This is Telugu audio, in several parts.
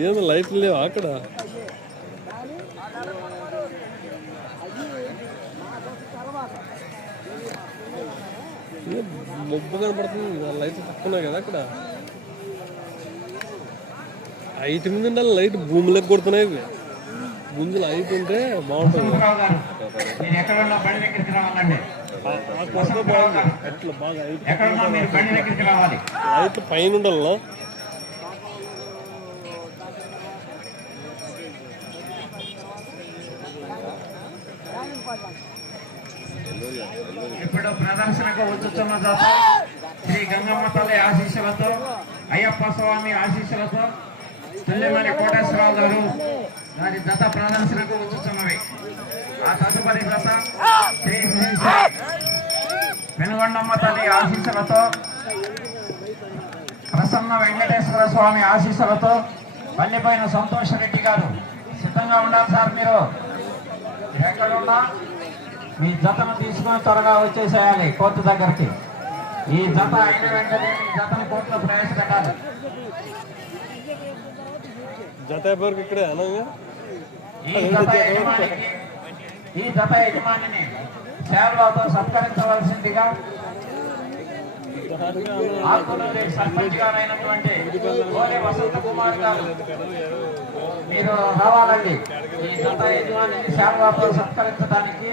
ఏదో లైట్లు లేవు అక్కడ ఏ మబ్బు కనపడుతుంది లైట్లు తక్కువ కదా అక్కడ? హైట్ మీద ఉండాలి లైట్ భూమిలోకి కొడుతున్నాయి. ముందు లైట్ ఉంటే బాగుంటుంది. ఎట్లా బాగా లైట్ పైన ఉండాలి ప్రదర్శనకు శ్రీ గంగమ్మ తల్లి ఆశీస్సులతో అయ్యప్ప స్వామి ఆశీస్సులతో తొల్లిమని కోటేశ్వరరావు గారు దాని జత ప్రదర్శనకు వచ్చుతున్నవి ఆ తదుపరి జత శ్రీ శ్రీ పెనుగొండమ్మ తల్లి ఆశీస్సులతో ప్రసన్న వెంకటేశ్వర స్వామి ఆశీస్సులతో పల్లెపైన సంతోష్ రెడ్డి గారు. సిద్ధంగా ఉన్నారు సార్ మీరు. ఎక్కడున్నా మీ జతను తీసుకొని త్వరగా వచ్చేసేయాలి కోర్టు దగ్గరికి. ఈ జత అయిన వెంటనే మీ జతను కోర్టులో ప్రవేశపెట్టాలి. జత వరకు ఇక్కడే ఈ జత యజమానికి ఈ జత యజమానిని సేవలతో సత్కరించవలసిందిగా సర్పంచ్ వసంత కుమార్ గారు మీరు రావాలండి. ఈ జత యజమానిని సేవలతో సత్కరించడానికి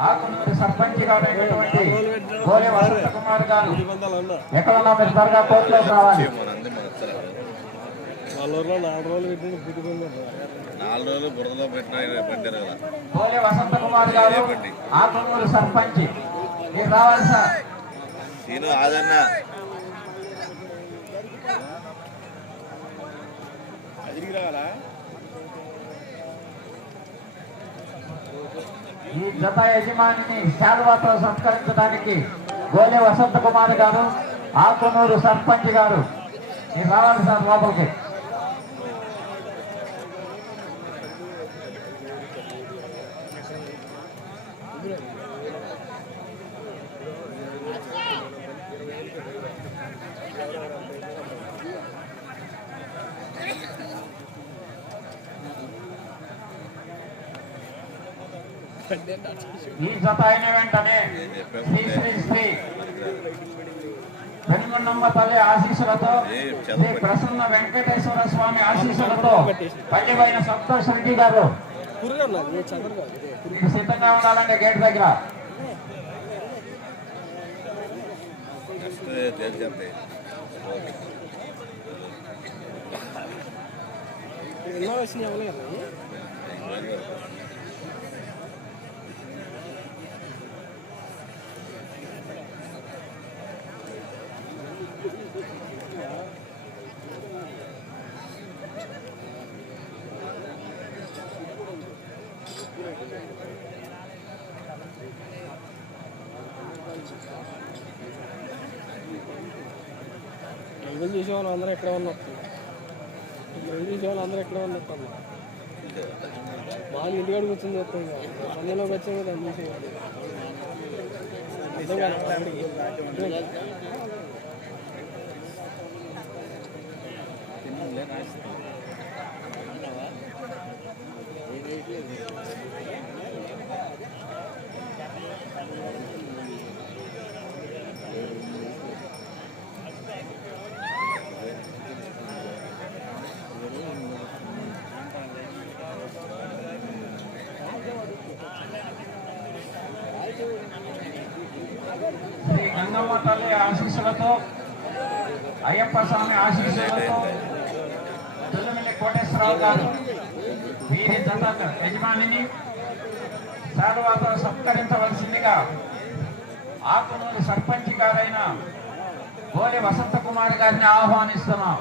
ఆకునూరి సర్పంచ్ గారైనటువంటి గోలె వసంత కుమార్ గారు. ఎక్కడున్నా మీరు త్వరగా కోర్టులోకి రావాలి. వసంత కుమార్ గారు ఆకునూరి సర్పంచ్. మీరు రావాలి సార్. నేను ఆదన్న. ఈ జత యజమానిని శాలువాతో సంస్కరించడానికి గోలె వసంత కుమార్ గారు ఆకునూరు సర్పంచ్ గారు. మీరు రావాలి సార్ లోపలికి ఈ జత అయిన వెంటనే శ్రీ శ్రీ శ్రీ వెనుమన్నమ్మ తల్లి ఆశీస్సులతో శ్రీ ప్రసన్న వెంకటేశ్వర స్వామి ఆశీస్సులతో పల్లిపైన సంతోష్ రెడ్డి గారు. సిద్ధంగా ఉండాలంటే గేట్ దగ్గర. ఎన్నో వచ్చినాయి ఎవరు చూసే వాళ్ళు అందరూ ఎక్కడ ఉన్నట్టు లైవ్ చూసే వాళ్ళు అందరూ ఎక్కడ ఉన్నట్టు అన్న వాళ్ళు ఇంటికాడికి వచ్చింది చెప్తాం అందులోకి వచ్చాం కదా చూసేవాళ్ళు నిజంగా శ్రీ గంగమ్మ తల్లి ఆశీస్సులతో అయ్యప్ప స్వామి ఆశీస్సులతో తులమిల్లి కోటేశ్వరరావు గారు వీరి జత యజమానిని తర్వాత సత్కరించవలసిందిగా ఆకునూరి సర్పంచ్ గారైన గోలి వసంత కుమార్ గారిని ఆహ్వానిస్తున్నాం.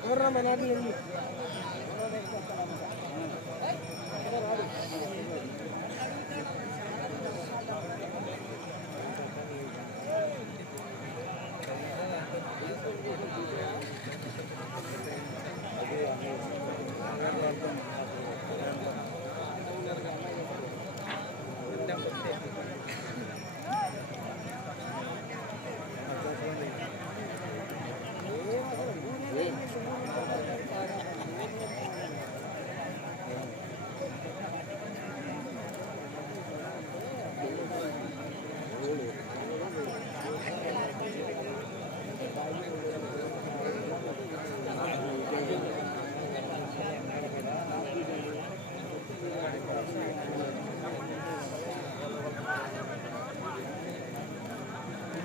ఎవర్రా Thank you.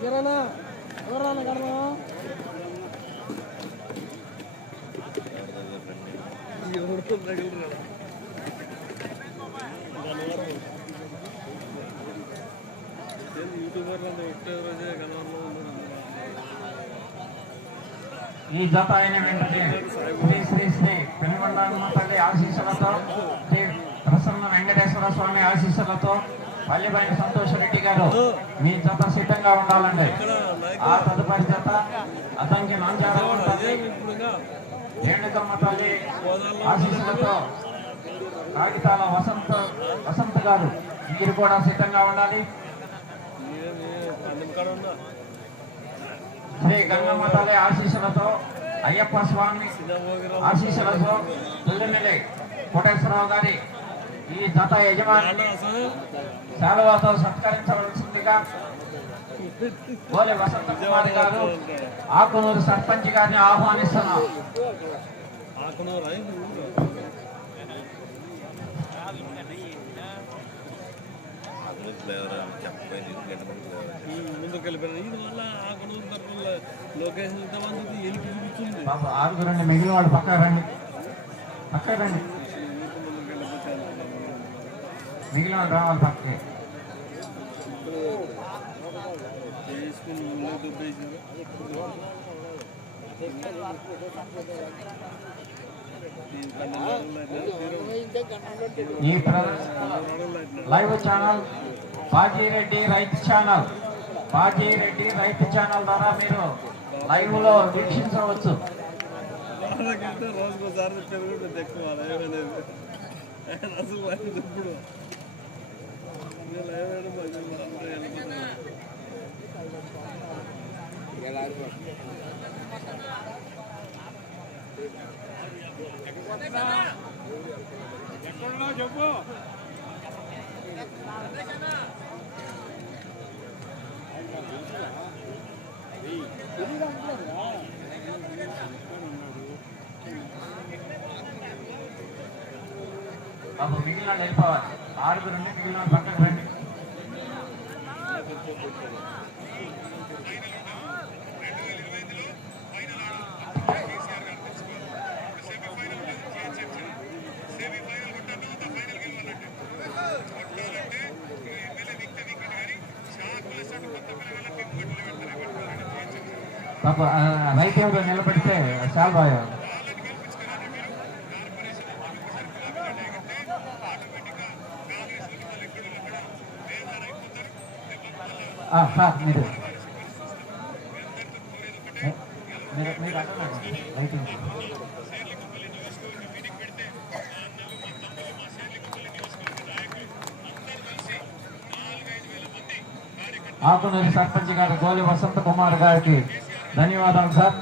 కిరణా ఎవరన్నా కడమా ఈ జత అయిన వెంటనే శ్రీ శ్రీ శ్రీ పెనుగొండమ్మ తల్లి ఆశీస్సులతో శ్రీ ప్రసన్న వెంకటేశ్వర స్వామి ఆశీస్సులతో పల్లిపైన సంతోష్ రెడ్డి గారు మీ జత సిద్ధంగా ఉండాలండి. ఆ తదుపరి జత అతనికి నాంచారమ్మ తల్లి ఆశీస్సులతో కాగితాల వసంత వసంత గారు మీరు కూడా సిద్ధంగా ఉండాలి. శ్రీ గంగమ్మ తల్లి ఆశీస్సులతో అయ్యప్ప స్వామి ఆశీస్సులతో తుల్లిమిల్లి కోటేశ్వరరావు గారి ఈ జత యజమాని శాలువాతో సత్కరించవలసిందిగా గోలి వసంత కుమార్ గారు ఆకునూరు సర్పంచ్ గారిని ఎందుకంటే ముందుకు వెళ్ళిపోయినా ఇది వల్ల లొకేషన్ ఇంతమంది చూపించింది. బాబు ఆరుగురండి మిగిలిన వాళ్ళు పక్క రండి. పక్క రండి. మిగిలిన వాళ్ళు రావాలి పక్కకి ఈ లైవ్ ఛానల్ బాజీరెడ్డి రైతు ఛానల్. బాజీరెడ్డి రైతు ఛానల్ ద్వారా మీరు లైవ్లో వీక్షించవచ్చు వాళ్ళకంటే రోజుకోసారి పెరుగుతుంది ఎక్కువ లైవ్ అసలు లైవ్ ఇప్పుడు ఇంకా లైవ్ వేయడం మధ్యలో అందరూ వెళ్ళిపోతున్నారు. ఎక్కడున్నావు చెప్పు బాబు మిగిలిన వాళ్ళు వెళ్ళిపోవాలి ఆరుగురు పక్కకు రండి బాబు ఆ, రైతు ఎవరు చాలా బాగా మీరు. మీరు మీరు అక్కడ లైటింగ్ ఆకునూరి సర్పంచ్ గారు గోలి వసంత కుమార్ గారికి ధన్యవాదాలు సార్.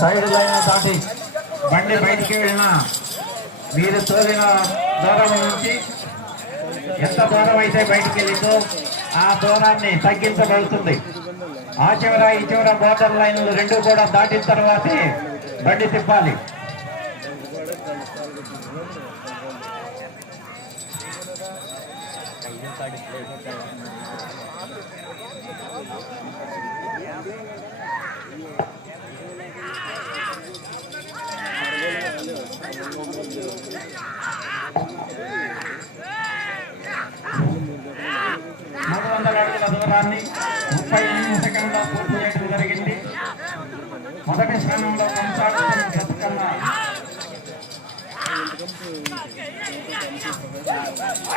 సైడ్ లైన్ దాటి బండి బయటికి వెళ్ళిన మీరు తోలిన దూరం నుంచి ఎంత దూరం అయితే బయటికి వెళ్ళిందో ఆ దూరాన్ని తగ్గించబడుతుంది. ఆ చివర ఈ చివర బోర్డర్ లైన్లు రెండు కూడా దాటిన తర్వాతే బండి తిప్పాలి.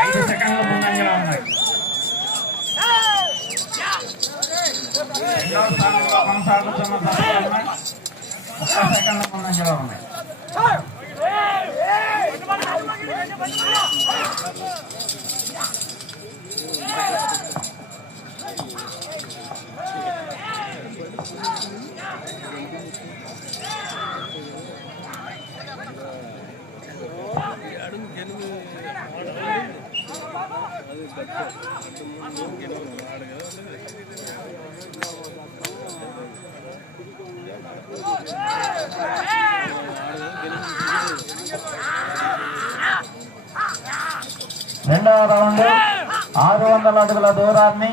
ఐదు సెకండ్ల ముందంజలో ఉన్నాయి. రెండవ స్థానంలో కొనసాగుతున్న సెకండ్ల ముందంజలో ఉన్నాయి. రెండవ రౌండ్ ఆరు వందల అడుగుల దూరాన్ని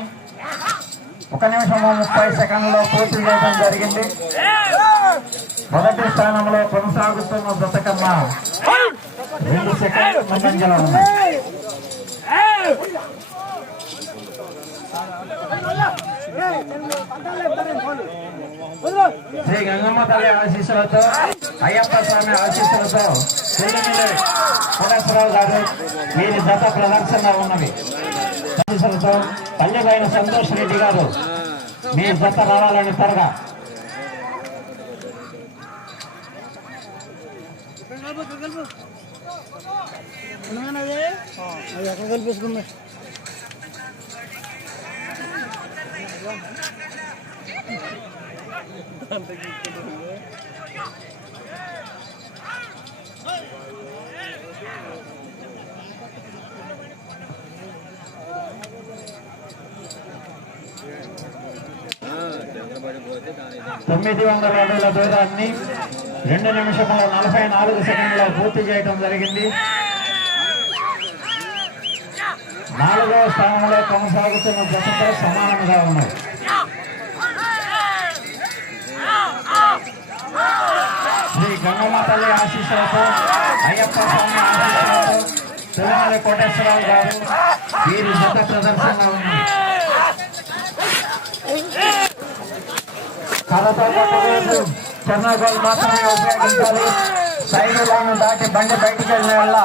ఒక నిమిషం ముప్పై సెకండ్లో పూర్తి చేయడం జరిగింది. మొదటి స్థానంలో కొనసాగుతున్న బ్రతకమ్మ రెండు సెకండ్ల ముందంజలో ఉంది శ్రీ గంగమ్మ తల్లి ఆశీస్సులతో అయ్యప్ప స్వామి ఆశీస్సులతో కోటేశ్వరరావు గారు వీరి దత్త ప్రదర్శన ఉన్నవి. ఆశీస్సులతో పల్లెపైన సంతోష్ రెడ్డి గారు మీ దత్త రావాలని త్వరగా. అది ఎక్కడ కలిపేసుకుందా? తొమ్మిది వందల అడుగుల దూరాన్ని రెండు నిమిషముల నలభై నాలుగు సెకండ్లో పూర్తి చేయడం జరిగింది. నాలుగవ స్థానంలో కొనసాగుతున్న జతతో సమానంగా ఉన్నాయి శ్రీ గంగమ్మ తల్లి ఆశీస్సులతో అయ్యప్ప స్వామి ఆశీస్సులతో తిరుమల కోటేశ్వరరావు గారు వీరి జత ప్రదర్శనగా ఉన్నాయి కథతో కొట్టకూడదు చెన్నగోలు మాత్రమే ఉపయోగించాలి. సైడులను దాటి బండి బయటికి వెళ్ళిన వల్ల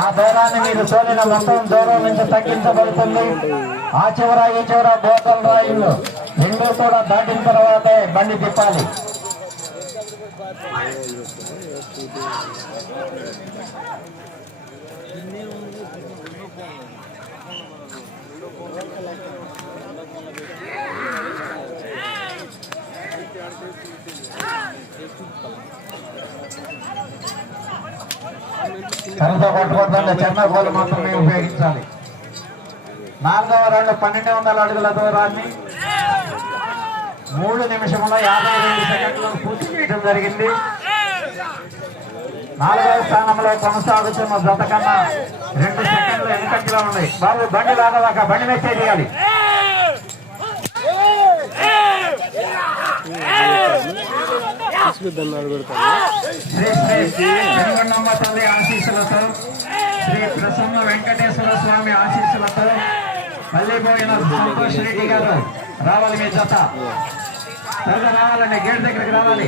ఆ దూరాన్ని మీరు తోలిన మొత్తం దూరం నుంచి తగ్గించబడుతుంది. ఆ చివర ఈ చివర బోతల రాయిలు రెండు కూడా దాటిన తర్వాతే బండి తిప్పాలి. కర్రతో కొట్టుకోవద్దంటే చెన్నగోలు మాత్రమే ఉపయోగించాలి. నాలుగవ రెండు పన్నెండు వందల అడుగుల దూరాన్ని మూడు నిమిషంలో యాభై రెండు సెకండ్లు పూర్తి చేయడం జరిగింది. నాలుగవ స్థానంలో కొనసాగుతున్న జత కన్నా రెండు సెకండ్లు వెనుకంటిలో ఉన్నాయి. బాబు బండి లాగవాక బండి మెచ్చే చేయాలి. దన్నాడు పెడతాను తల్లి ఆశీస్సులతో శ్రీ ప్రసన్న వెంకటేశ్వర స్వామి ఆశీస్సులతో పల్లిపోయిన సంతోష్ రెడ్డి గారు రావాలి మీ జత. త్వరగా రావాలండి గేట్ దగ్గరికి రావాలి.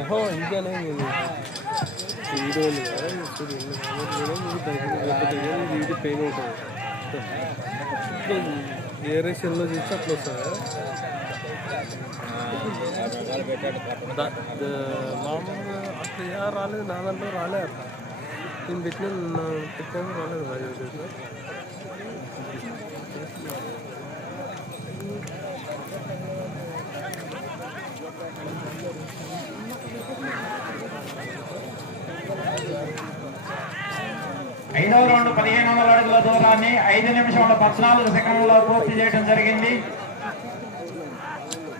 ఓహో ఇంకేనే వీడియోలు వీడియో పెయిన్ అవుతుంది. ఏరేషన్లో చూసి అట్లా వస్తుంది. మామూలుగా అట్లా రాలేదు నా దాంట్లో రాలేదు అట్లా నేను పెట్టిన పెట్టాను రాలేదు రాజు చేసిన ఐదవ రౌండ్ పదిహేను వందల అడుగుల దూరాన్ని ఐదు నిమిషముల పద్నాలుగు సెకండ్లలో పూర్తి చేయడం జరిగింది.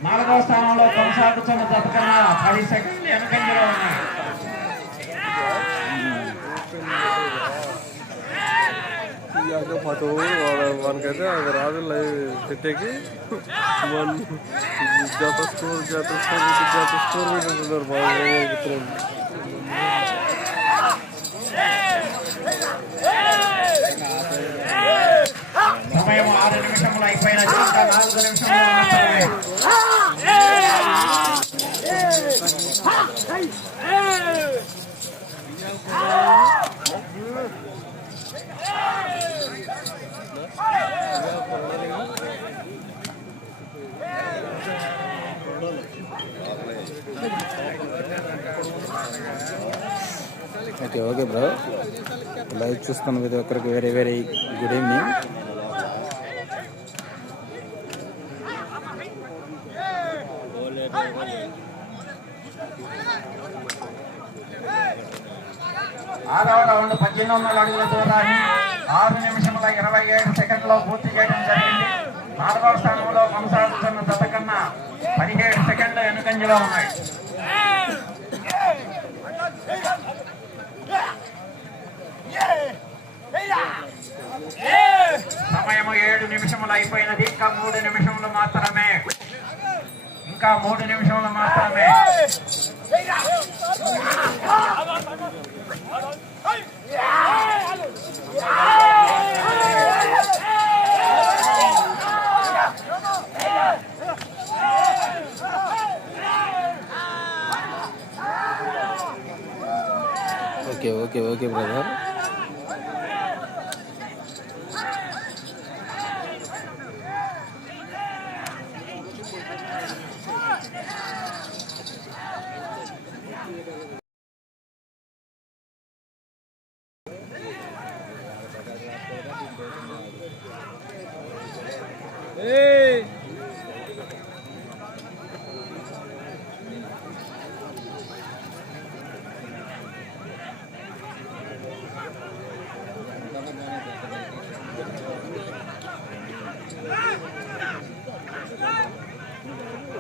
నాలుగవ స్థానంలో కొనసాగుతున్న జత కన్నా పది సెకండ్లు వెనకంజలో ఉన్నాయి. ఇక పతో మనకైతే అది రాదు లైవ్ పెట్టేకి. వన్ స్కోర్ జత స్కోర్ జత స్కోర్ పెట్టుకుంటున్నారు బాగా సమయం ఆరు నిమిషములు అయిపోయినది ఇంకా నాలుగు నిమిషములు మాత్రమే ఓకే ఓకే బ్రో లైవ్ చూస్తున్న ప్రతి ఒక్కరికి వెరీ వెరీ గుడ్ ఈవినింగ్ ఆరవ రౌండ్ పద్దెనిమిది వందల అడుగుల దూరాన్ని ఆరు నిమిషముల ఇరవై ఏడు సెకండ్లో పూర్తి చేయడం జరిగింది. నాలుగవ స్థానంలో కొనసాగుతున్న జత కన్నా పదిహేడు సెకండ్ల వెనుకంజలో ఉన్నాయి. సమయం ఏడు నిమిషములు అయిపోయినది. ఇంకా మూడు నిమిషములు మాత్రమే. ఇంకా మూడు నిమిషములు మాత్రమే ఓకే ఓకే ఓకే బ్రదర్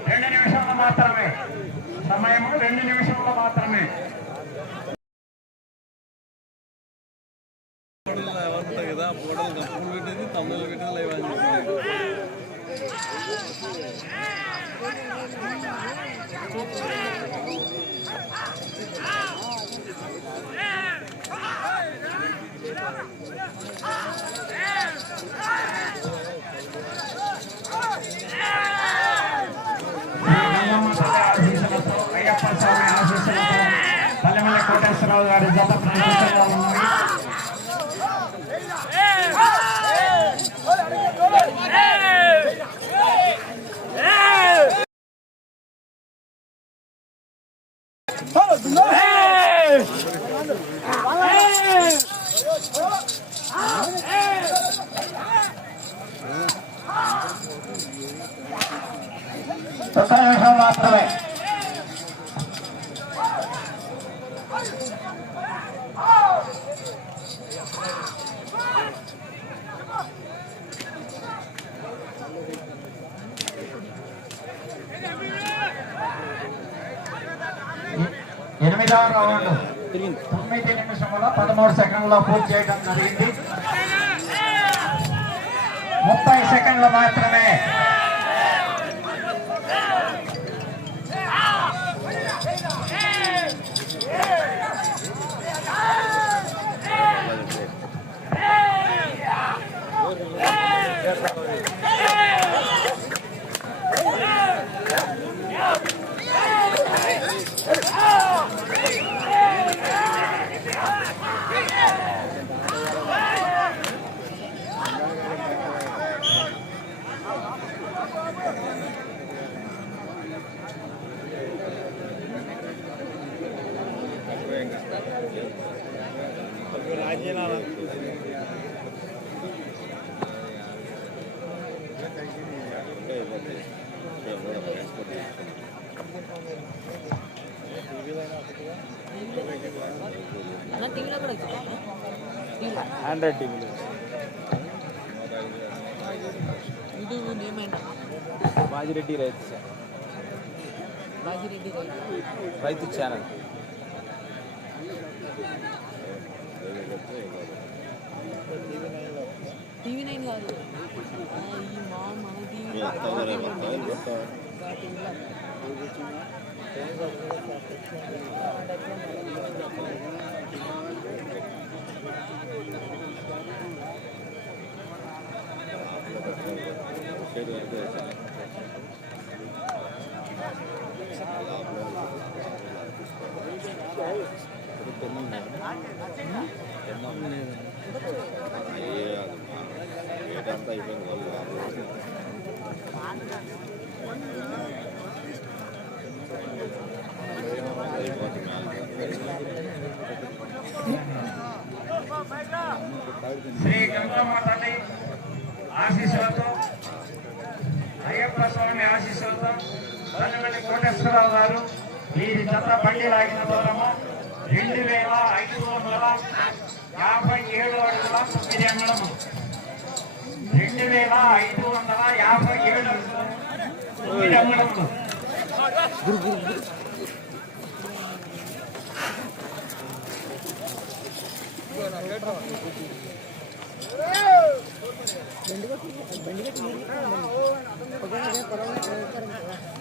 రెండు నిమిషములు మాత్రమే సమయం రెండు నిమిషం వెంకటేశ్వరరావు గారి జత ఎనిమిదవ రౌండ్ తొమ్మిది నిమిషముల పదమూడు సెకండ్లో పూర్తి చేయడం జరిగింది ముప్పై సెకండ్లు మాత్రమే Yeah. నేమ్ ఏంటన్నా బాజిరెడ్డి రైతు సార్. బాజిరెడ్డి రైతు. ఛానల్. టీవీ నైన్ కాదు. ఈ మా మన టీవీ వస్తావు రేపు వస్తావు వస్తావు అయిపోయింది వాళ్ళు శ్రీ గంగమ్మ తల్లి ఆశీస్సులతో అయ్యప్ప స్వామి ఆశీస్సులతో తల్లిమల్లి కోటేశ్వరరావు గారు వీరి జత బండి లాగిన దూరము రెండు వేల ఐదు వందల యాభై ఏడు అడుగుల తొమ్మిది అంగళము. రెండు వేల ఐదు వందల యాభై ఏడు అడుగుల తొమ్మిది అంగళములు బండి